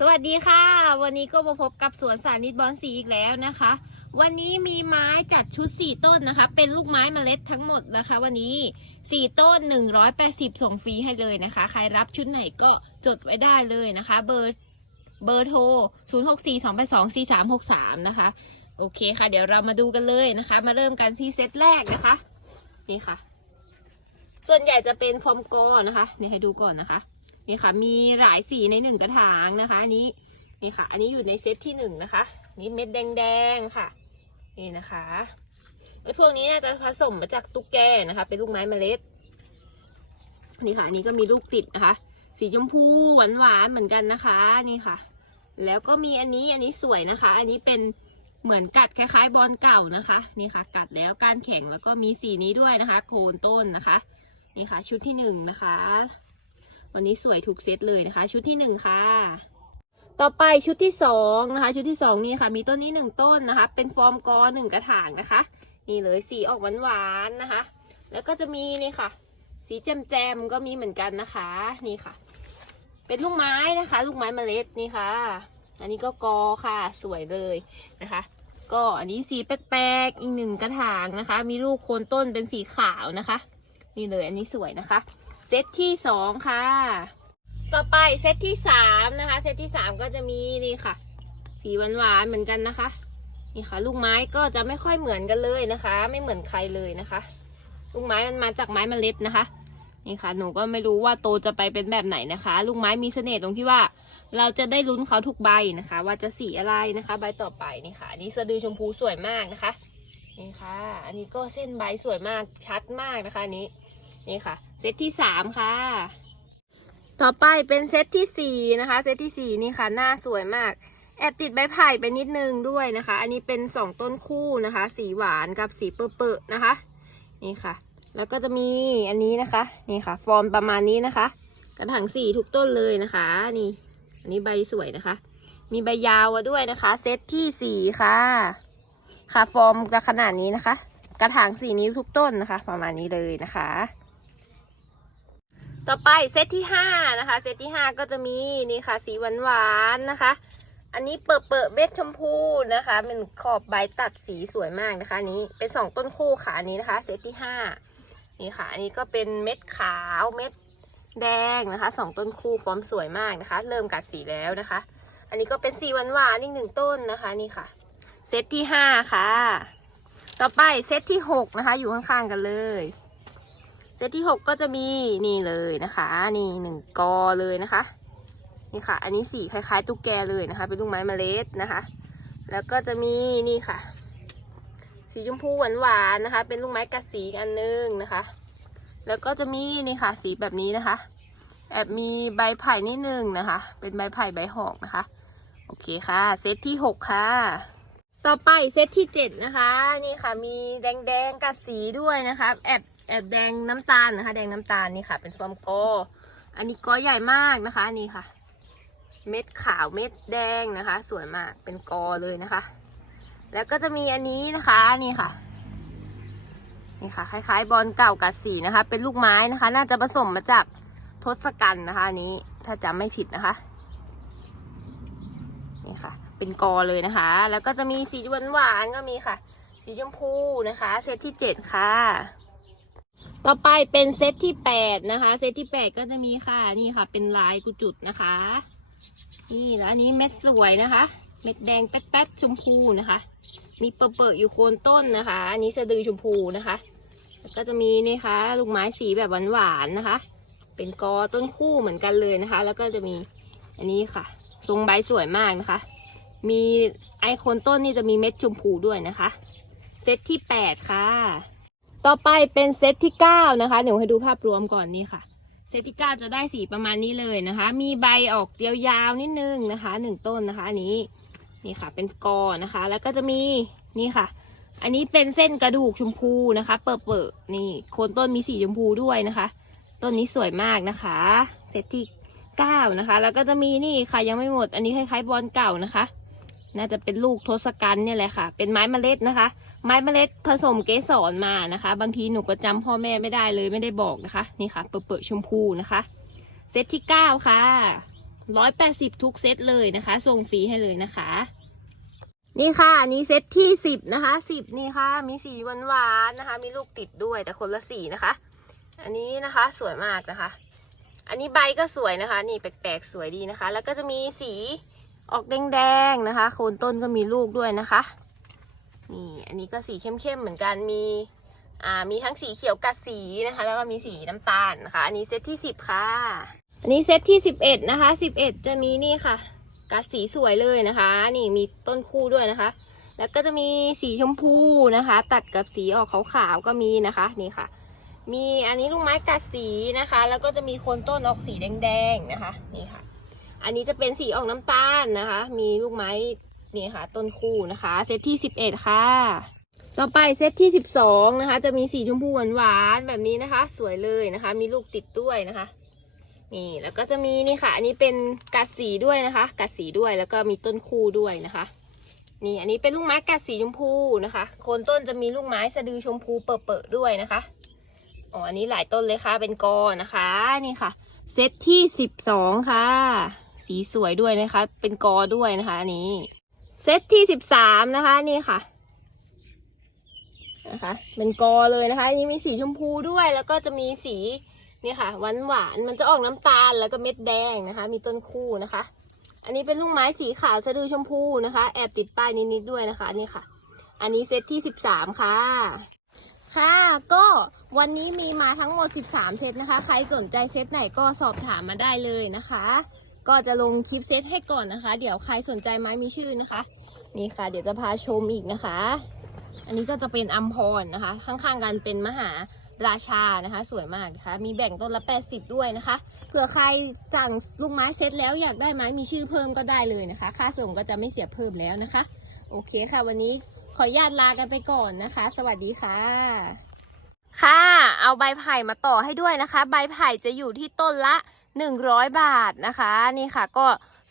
สวัสดีค่ะ วันนี้ก็มาพบกับสวนสานิตบอนสีอีกแล้วนะคะ วันนี้มีไม้จัดชุด 4 ต้นนะคะ เป็นลูกไม้เมล็ดทั้งหมดนะคะ วันนี้ 4 ต้น 180 ส่งฟรีให้เลยนะคะ ใครรับชุดไหนก็จดไว้ได้เลยนะคะ เบอร์เบอร์โทร 0 6 4 2 8 2 4 3 6 3 นะคะ โอเคค่ะ เดี๋ยวเรามาดูกันเลยนะคะ มาเริ่มกันที่เซตแรกนะคะ นี่ค่ะ ส่วนใหญ่จะเป็นฟอร์มกอนะคะนี่ให้ดูก่อนนะคะ นี่ค่ะ มีหลายสีในหนึ่งกระถางนะคะอันนี้นี่ค่ะ อันนี้อยู่ในเซตที่หนึ่งนะคะ นี่เม็ดแดงๆค่ะนี่นะคะไอ้พวกนี้น่าจะผสมมาจากตุ๊กแกนะคะ เป็นลูกไม้เมล็ด นี่ค่ะอันนี้ก็มีลูกติดนะคะ สีชมพูหวานๆเหมือนกันนะคะนี่ค่ะ แล้วก็มีอันนี้อันนี้สวยนะคะ อันนี้เป็นเหมือนกัดคล้ายๆ บอลเก่านะคะนี่ค่ะ กัดแล้วก้านแข็งแล้วก็มีสีนี้ด้วยนะคะ โคนต้นนะคะ นี่ค่ะ ชุดที่หนึ่งนะคะ วันนี้สวยทุกเซตเลยนะคะ ชุดที่หนึ่งค่ะ ต่อไปชุดที่สองนะคะ ชุดที่สองนี่ค่ะ มีต้นนี้หนึ่งต้นนะคะ เป็นฟอร์มกอหนึ่งกระถางนะคะ นี่เลยสีออกหวานๆนะคะ แล้วก็จะมีนี่ค่ะ สีแจ่มๆก็มีเหมือนกันนะคะ นี่ค่ะ เป็นลูกไม้นะคะ ลูกไม้เมล็ดนี่ค่ะ อันนี้ก็กอค่ะสวยเลยนะคะก็อันนี้สีแปลกๆ อีกหนึ่งกระถางนะคะ มีลูกโคนต้นเป็นสีขาวนะคะ นี่เลยอันนี้สวยนะคะ เซตที่สองค่ะ ต่อไปเซตที่สามนะคะ เซตที่สามก็จะมีนี่ค่ะ สีหวานๆเหมือนกันนะคะ นี่ค่ะ ลูกไม้ก็จะไม่ค่อยเหมือนกันเลยนะคะ ไม่เหมือนใครเลยนะคะ ลูกไม้มันมาจากไม้เมล็ดนะคะ นี่ค่ะ หนูก็ไม่รู้ว่าโตจะไปเป็นแบบไหนนะคะ ลูกไม้มีเสน่ห์ตรงที่ว่า เราจะได้ลุ้นเขาทุกใบนะคะ ว่าจะสีอะไรนะคะ ใบต่อไปนี่ค่ะนนี้สะดือชมพูสวยมากนะคะนี่ค่ะ อันนี้ก็เส้นใบสวยมากชัดมากนะคะอันนี้ นี่ค่ะ เซตที่สามค่ะ ต่อไปเป็นเซตที่สี่นะคะ เซตที่สี่นี่ค่ะ หน้าสวยมาก แอบติดใบไผ่ไปนิดนึงด้วยนะคะ อันนี้เป็นสองต้นคู่นะคะ สีหวานกับสีเปื้อๆนะคะ นี่ค่ะ แล้วก็จะมีอันนี้นะคะ นี่ค่ะ ฟอร์มประมาณนี้นะคะ กระถางสี่ทุกต้นเลยนะคะ นี่ อันนี้ใบสวยนะคะ มีใบยาวด้วยนะคะ เซตที่สี่ค่ะ ค่ะ ฟอร์มจะขนาดนี้นะคะกระถางสี่นิ้วทุกต้นนะคะ ประมาณนี้เลยนะคะ ต่อไปเซตที่ห้านะคะเซตที่ห้าก็จะมีนี่ค่ะสีหวานหวานนะคะ อันนี้เปิดเปิดเม็ดชมพูนะคะ เป็นขอบใบตัดสีสวยมากนะคะนี้เป็นสองต้นคู่ค่ะอันนี้นะคะเซตที่ห้านี่ค่ะอันนี้ก็เป็นเม็ดขาวเม็ดแดงนะคะสองต้นคู่ฟอร์มสวยมากนะคะ เริ่มกัดสีแล้วนะคะ อันนี้ก็เป็นสีหวานหวานอีกหนึ่งต้นนะคะนี่ค่ะเซตที่ห้าค่ะ ต่อไปเซตที่หกนะคะ อยู่ข้างๆกันเลย เซตที่หกก็จะมีนี่เลยนะคะ นี่หนึ่งกอเลยนะคะ นี่ค่ะ อันนี้สีคล้ายๆตุ๊กแกเลยนะคะ เป็นลูกไม้เมล็ดนะคะ แล้วก็จะมีนี่ค่ะ สีชมพูหวานๆนะคะ เป็นลูกไม้กัดสีอันนึงนะคะ แล้วก็จะมีนี่ค่ะ สีแบบนี้นะคะ แอบมีใบไผ่นิดนึงนะคะ เป็นใบไผ่ใบหอกนะคะ โอเคค่ะ เซตที่หกค่ะต่อไปเซตที่เจ็ดนะคะ นี่ค่ะมีแดงๆกัดสีด้วยนะคะ แอบ แอบแดงน้ำตาลนะคะ แดงน้ำตาลนี่ค่ะ เป็นฟอร์มโกอ อันนี้กอใหญ่มากนะคะนี่ค่ะ เม็ดขาวเม็ดแดงนะคะ สวยมากเป็นกอเลยนะคะ แล้วก็จะมีอันนี้นะคะนี่ค่ะนี่ค่ะคล้ายๆ บอลเก่ากัดสีนะคะ เป็นลูกไม้นะคะ น่าจะผสมมาจากทศกัณฐ์นะคะอันนี้ถ้าจำไม่ผิดนะคะนี่ค่ะ เป็นกอเลยนะคะ แล้วก็จะมีสีหวานหวานก็มีค่ะ สีชมพูนะคะ เซตที่เจ็ดค่ะ ต่อไปเป็นเซตที่แปดนะคะ เซตที่แปดก็จะมีค่ะนี่ค่ะ เป็นลายกุจุดนะคะ นี่แล้วอันนี้เม็ดสวยนะคะ เม็ดแดงแป๊ดๆชมพูนะคะ มีเปิดๆอยู่โคนต้นนะคะ อันนี้สะดือชมพูนะคะแล้วก็จะมีนี่ค่ะลูกไม้สีแบบหวานๆนะคะ เป็นกอต้นคู่เหมือนกันเลยนะคะ แล้วก็จะมีอันนี้ค่ะ ทรงใบสวยมากนะคะ มีไอโคนต้นนี่จะมีเม็ดชมพูด้วยนะคะ เซตที่แปดค่ะ ต่อไปเป็นเซตที่เก้านะคะเดี๋ยวให้ดูภาพรวมก่อนนี่ค่ะ เซตที่เก้าจะได้สีประมาณนี้เลยนะคะ มีใบออกยาวๆนิดนึงนะคะหนึ่งต้นนะคะอันนี้นี่ค่ะเป็นกอนะคะ แล้วก็จะมีนี่ค่ะ อันนี้เป็นเส้นกระดูกชมพูนะคะ เปิดเปิดนี่โคนต้นมีสีชมพูด้วยนะคะ ต้นนี้สวยมากนะคะเซตที่เก้านะคะ แล้วก็จะมีนี่ค่ะยังไม่หมด อันนี้คล้ายๆบอลเก่านะคะ น่าจะเป็นลูกทศกัณฐ์เนี่ยแหละค่ะ เป็นไม้เมล็ดนะคะ ไม้เมล็ดผสมเกสรมานะคะ บางทีหนูก็จำพ่อแม่ไม่ได้เลยไม่ได้บอกนะคะ นี่ค่ะ เปิดๆชมพูนะคะ เซตที่เก้าค่ะร้อยแปดสิบทุกเซตเลยนะคะ ส่งฟรีให้เลยนะคะ นี่ค่ะอันนี้เซตที่สิบนะคะสิบนี่ค่ะ มีสีหวานหวานๆนะคะ มีลูกติดด้วยแต่คนละสีนะคะ อันนี้นะคะสวยมากนะคะ อันนี้ใบก็สวยนะคะ นี่แปลกๆสวยดีนะคะ แล้วก็จะมีสี ออกแดงๆนะคะ โคนต้นก็มีลูกด้วยนะคะ นี่อันนี้ก็สีเข้มๆเหมือนกันมีอ่ามีทั้งสีเขียวกัดสีนะคะ แล้วก็มีสีน้ำตาลนะคะ อันนี้เซตที่สิบค่ะ อันนี้เซตที่สิบเอ็ดนะคะสิบเอ็ดจะมีนี่ค่ะกัดสีสวยเลยนะคะ นี่มีต้นคู่ด้วยนะคะ แล้วก็จะมีสีชมพูนะคะ ตัดกับสีออกขาวๆก็มีนะคะนี่ค่ะ มีอันนี้ลูกไม้กัดสีนะคะ แล้วก็จะมีโคนต้นออกสีแดงๆนะคะ นี่ค่ะ อันนี้จะเป็นสีออกน้ำตาลนะคะ มีลูกไม้นี่ค่ะ ต้นคู่นะคะ เซตที่สิบเอ็ดค่ะ ต่อไปเซตที่สิบสองนะคะ จะมีสีชมพูหวานๆแบบนี้นะคะ สวยเลยนะคะ มีลูกติดด้วยนะคะ นี่แล้วก็จะมีนี่ค่ะ อันนี้เป็นกัดสีด้วยนะคะ กัดสีด้วยแล้วก็มีต้นคู่ด้วยนะคะนี่อันนี้เป็นลูกไม้กัดสีชมพูนะคะ โคนต้นจะมีลูกไม้สะดือชมพูเปิดๆด้วยนะคะอ๋ออันนี้หลายต้นเลยค่ะเป็นกอนะคะนี่ค่ะ เซตที่สิบสองค่ะ สีสวยด้วยนะคะ เป็นกอด้วยนะคะอันนี้เซตที่สิบสามนะคะนี่ค่ะนะคะเป็นกอเลยนะคะอันนี้มีสีชมพูด้วยแล้วก็จะมีสีนี่ค่ะหวานหวานมันจะออกน้ำตาลแล้วก็เม็ดแดงนะคะ มีต้นคู่นะคะ อันนี้เป็นลูกไม้สีขาวสะดือชมพูนะคะ แอบติดป้ายนิดๆด้วยนะคะนี่ค่ะ อันนี้เซตที่สิบสามค่ะค่ะก็วันนี้มีมาทั้งหมด 13 เซตนะคะ ใครสนใจเซตไหนก็สอบถามมาได้เลยนะคะ ก็จะลงคลิปเซตให้ก่อนนะคะ เดี๋ยวใครสนใจไม้มีชื่อนะคะ นี่ค่ะ เดี๋ยวจะพาชมอีกนะคะ อันนี้ก็จะเป็นอัมพรนะคะ ข้างๆกันเป็นมหาราชานะคะ สวยมากนะคะมีแบ่งต้นละ 80 ด้วยนะคะเผื่อใครสั่งลูกไม้เซตแล้วอยากได้ไม้มีชื่อเพิ่มก็ได้เลยนะคะ ค่าส่งก็จะไม่เสียเพิ่มแล้วนะคะ โอเคค่ะ วันนี้ขออนุญาตลากันไปก่อนนะคะ สวัสดีค่ะ ค่ะ เอาใบไผ่มาต่อให้ด้วยนะคะ ใบไผ่จะอยู่ที่ต้นละ 100 บาทนะคะ นี่ค่ะก็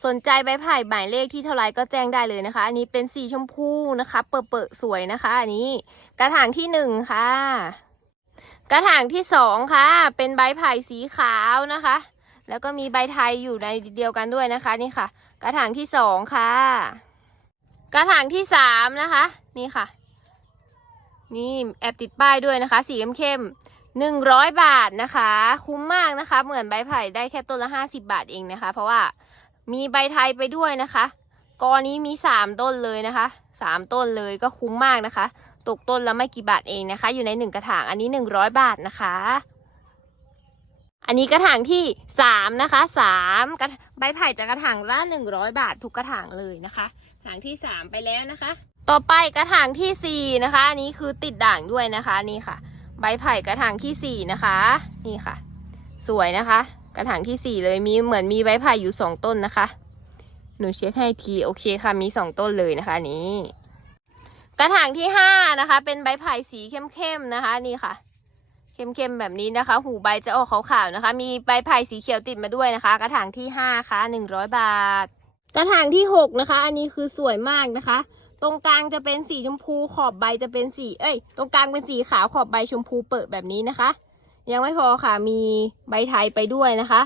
สนใจใบไผ่หมายเลขที่เท่าไรก็แจ้งได้เลยนะคะ อันนี้เป็นสีชมพูนะคะ เปิดเปิดๆสวยนะคะ อันนี้กระถางที่หนึ่งค่ะ กระถางที่สองค่ะ เป็นใบไผ่สีขาวนะคะ แล้วก็มีใบไทยอยู่ในเดียวกันด้วยนะคะ นี่ค่ะ กระถางที่สองค่ะ กระถางที่สามนะคะ นี่ค่ะ นี่แอบติดป้ายด้วยนะคะ สีเข้มๆ หนึ่งร้อยบาทนะคะ คุ้มมากนะคะ เหมือนใบไผ่ได้แค่ต้นละห้าสิบาทเองนะคะ เพราะว่ามีใบไทยไปด้วยนะคะกอนี้มีสามต้นเลยนะคะสามต้นเลยก็คุ้มมากนะคะ ตกต้นละไม่กี่บาทเองนะคะ อยู่ในหนึ่งกระถางอันนี้หนึ่งร้อยบาทนะคะ อันนี้กระถางที่สามนะคะสามใบไผ่จะกระถางละหนึ่งร้อยบาททุกกระถางเลยนะคะกระถางที่สามไปแล้วนะคะ ต่อไปกระถางที่สี่นะคะอันนี้คือติดด่างด้วยนะคะนี่ค่ะ ใบไผ่กระถางที่สี่นะคะ นี่ค่ะ สวยนะคะ กระถางที่สี่เลยมีเหมือนมีใบไผ่อยู่สองต้นนะคะ หนูเช็คให้ทีโอเคค่ะมีสองต้นเลยนะคะนนี้กระถางที่ห้านะคะ เป็นใบไผ่สีเข้มๆนะคะ นี่ค่ะ เข้มๆแบบนี้นะคะ หูใบจะออกขาวๆนะคะ มีใบไผ่สีเขียวติดมาด้วยนะคะ กระถางที่ห้าค่ะหนึ่งร้อยบาท กระถางที่หกนะคะ อันนี้คือสวยมากนะคะ ตรงกลางจะเป็นสีชมพูขอบใบจะเป็นสี เอ้ย ตรงกลางเป็นสีขาวขอบใบชมพูเปิดแบบนี้นะคะ ยังไม่พอค่ะมีใบไทยไปด้วยนะคะ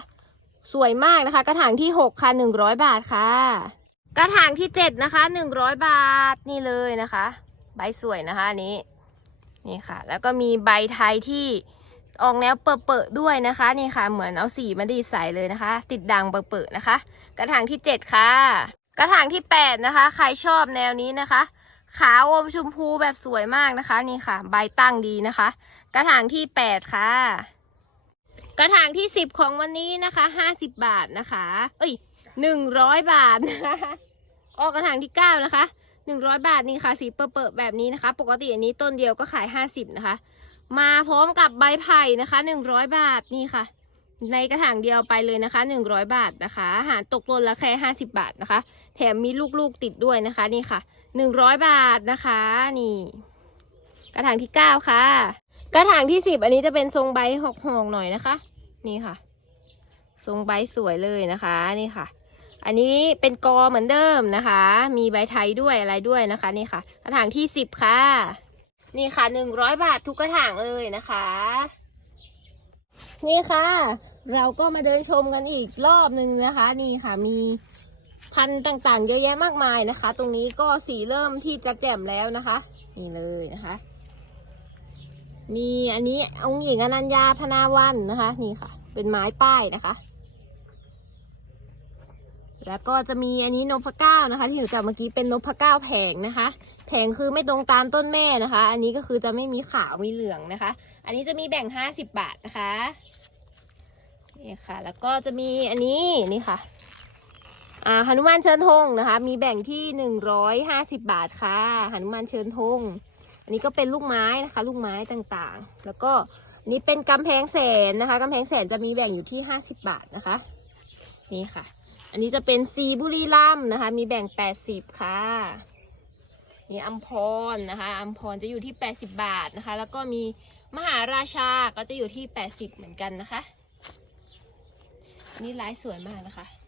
สวยมากนะคะ กระถางที่หกค่ะหนึ่งร้อยบาทค่ะ กระถางที่เจ็ดนะคะหนึ่งร้อยบาทนี่เลยนะคะ ใบสวยนะคะอันนี้นี่ค่ะ แล้วก็มีใบไทยที่ออกแนวเปิดๆด้วยนะคะนี่ค่ะ เหมือนเอาสีมาดีดใส่เลยนะคะ ติดดังเปิดๆนะคะ กระถางที่เจ็ดค่ะ กระถางที่แปดนะคะ ใครชอบแนวนี้นะคะ ขาวอมชมพูแบบสวยมากนะคะ นี่ค่ะ ใบตั้งดีนะคะ กระถางที่แปดค่ะ กระถางที่สิบของวันนี้นะคะห้าสิบบาทนะคะ เอ้ยหนึ่งร้อยบาทนะคะออกกระถางที่เก้านะคะหนึ่งร้อยบาทนี่ค่ะ สีเปิดแบบนี้นะคะ ปกติอันนี้ต้นเดียวก็ขายห้าสิบนะคะ มาพร้อมกับใบไผ่นะคะหนึ่งร้อยบาทนี่ค่ะ ในกระถางเดียวไปเลยนะคะหนึ่งร้อยบาทนะคะอาหารตกต้นละแค่ห้าสิบบาทนะคะ แถมมีลูกๆติดด้วยนะคะนี่ค่ะหนึ่งร้อยบาทนะคะนี่ กระถางที่เก้าค่ะ กระถางที่สิบอันนี้จะเป็นทรงใบหกหองหน่อยนะคะ นี่ค่ะ ทรงใบสวยเลยนะคะนี่ค่ะ อันนี้เป็นกอเหมือนเดิมนะคะ มีใบไทยด้วยอะไรด้วยนะคะนี่ค่ะ กระถางที่สิบค่ะ นี่ค่ะหนึ่งร้อยบาททุกกระถางเลยนะคะ นี่ค่ะ เราก็มาเดินชมกันอีกรอบหนึ่งนะคะ นี่ค่ะมี พันธุ์ต่างๆ เยอะแยะมากมายนะคะ ตรงนี้ก็สีเริ่มที่จะแจ่มแล้วนะคะ นี่เลยนะคะ มีอันนี้องค์หญิงอนัญญาพนาวันนะคะ นี่ค่ะ เป็นไม้ป้ายนะคะ แล้วก็จะมีอันนี้นพเก้านะคะ ที่หนูจับเมื่อกี้เป็นนพเก้าแผงนะคะ แผงคือไม่ตรงตามต้นแม่นะคะ อันนี้ก็คือจะไม่มีขาวมีเหลืองนะคะ อันนี้จะมีแบ่งห้าสิบบาทนะคะนี่ค่ะ แล้วก็จะมีอันนี้นี่ค่ะ อ่าหนุมานเชิญธงนะคะ มีแบ่งที่หนึ่งร้อยห้าสิบบาทค่ะหนุมานเชิญธงอันนี้ก็เป็นลูกไม้นะคะ ลูกไม้ต่างๆ แล้วก็นนี้เป็นกำแพงแสนนะคะกำแพงแสนจะมีแบ่งอยู่ที่ห้าสิบบาทนะคะ นี่ค่ะ อันนี้จะเป็นซีบุรีรัมนะคะ มีแบ่ง80ค่ะนี่อัมพรนะคะอัมพรจะอยู่ที่ 80 บาทนะคะ แล้วก็มีมหาราชาก็จะอยู่ที่ 80 เหมือนกันนะคะนนี้ลายสวยมากนะคะ